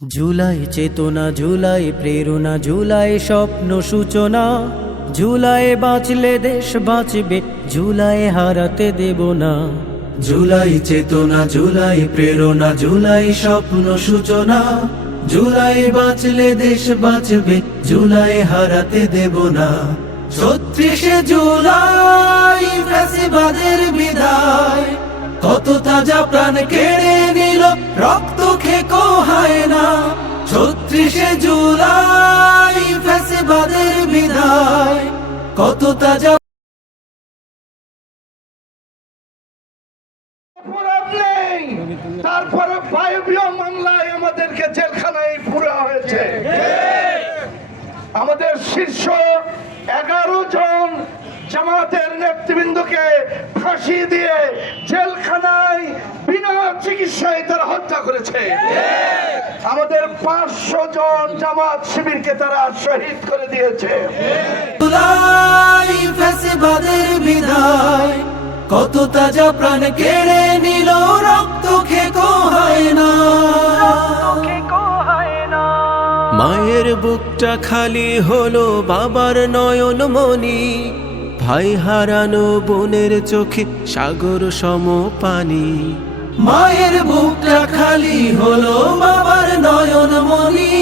জুলাই চেতনা, জুলাই প্রেরণা, জুলাই স্বপ্ন সূচনা। জুলাই বাঁচলে দেশ বাঁচবে, জুলাই হারাতে দেব না। জুলাই চেতনা, জুলাই প্রেরণা, জুলাই স্বপ্ন সূচনা। জুলাই বাঁচলে দেশ বাঁচবে, জুলাই হারাতে দেব না। ৩৬শে জুলাই ফ্যাসিবাদের বিদায়, কত তাজা প্রাণ কেড়ে নিল, রক্ত খেকো হয় না। ৩৬শে জুলাই ফ্যাসিবাদের বিদায়, কত তাজা অপরাধ নেই, তারপরে বায়বীয় মামলায় আমাদেরকে জেলখানায় পুরা হয়েছে। আমাদের শীর্ষ 11 জন জামাতের নেতৃবৃন্দকে ফাঁসি দিয়ে জেলখানায় বিনা চিকিৎসায় তারা হত্যা করেছে। আমাদের 500 জন জামাত শিবিরকে তারা শহীদ করে দিয়েছে। জুলাই ফ্যাসিবাদের বিদায়, কত তাজা প্রাণ কেড়ে নিল, রক্ত খেকো হয় না। মায়ের বুকটা খালি হলো, বাবার নয়ন মনি। ভাই হারানো বোনের চোখে সাগর সম পানি। মায়ের বুকটা খালি হলো, বাবার নয়ন মনি।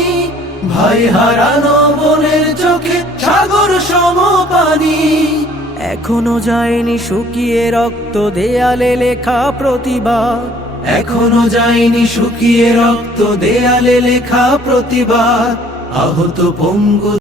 ভাই হারানো বোনের চোখে সাগর সম পানি। এখনো যায়নি শুকিয়ে রক্ত, দেয়ালে লেখা প্রতিবাদ। এখনো যায়নি শুকিয়ে রক্ত, দেয়ালে লেখা প্রতিবাদ। আহত পঙ্গু